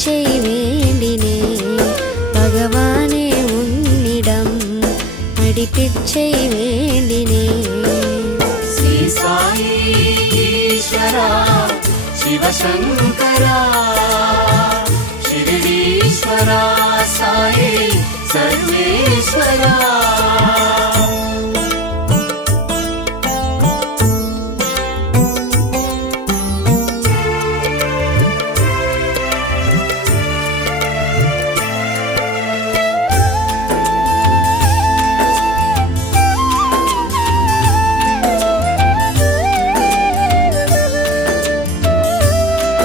நடிப்பிச்சை வேண்டினே பகவானே உன்னிடம் நடிப்பிச்சை வேண்டினே. ஸ்ரீ சாயி ஈஸ்வரா சிவசங்கரா ஷிரடீஸ்வரா சாயி சர்வேஸ்வரா.